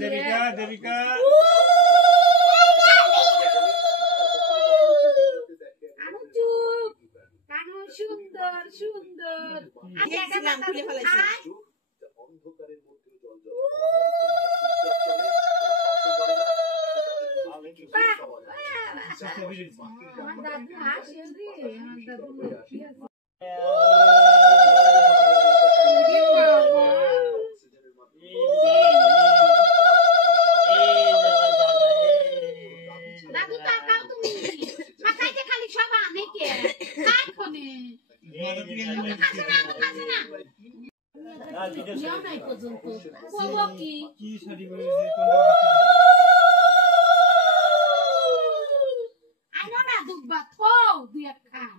দেবিকা দেবিকা কানু সুন্দর সুন্দর নাম খুলে ফেলাইছে অন্ধকারের মধ্যে জল আমার দাদু হাসে রে আমার দাদু লক্ষ্মী আছে দাদু তাকাও তুমি মাথায় খালি সব আনে কে কাই কোনে কাছে না নাই পর্যন্ত বলবো কি কি শাড়ি পরেছে কোনটা আইনো না দুব্বা থৌ দুই এক খান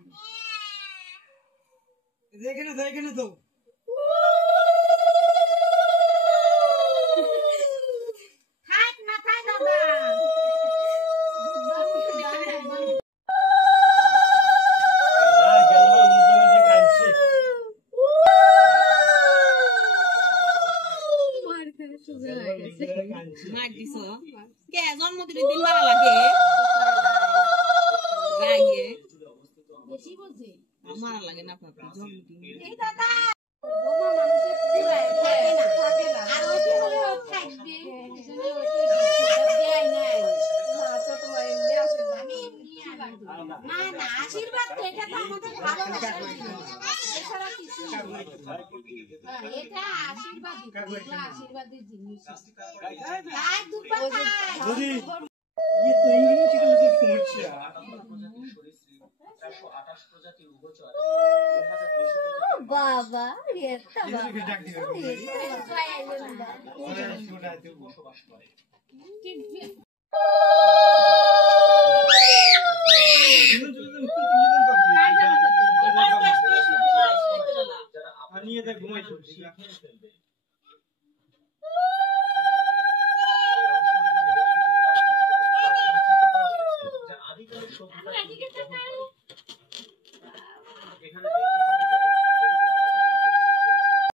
এখানে তো থাক না থাক দাদা মার দিছ কে জন্মদিনের দিন মারা লাগে রাগে বেশি বুঝি মারা লাগে না পাপা জন্মদিন এই দাদা বোমা মানুষের পুরাই থাকে না আর ওই কি হলে থাকবে এজন্য ওইটি দেয় নাই না তো তোমার এমনি আশীর্বাদ আমি এমনি না না আশীর্বাদ তো এটা তো আমাদের ভালোবাসার জিনিস এছাড়া কিছু না এটা আশীর্বাদ এটা আশীর্বাদের জিনিস তাই দুপা যদি ये तो इंग्लिश की तो समस्या বাবা এটা বসবাস করে নিয়ে দেখ ঘুমাই চলছি এখানে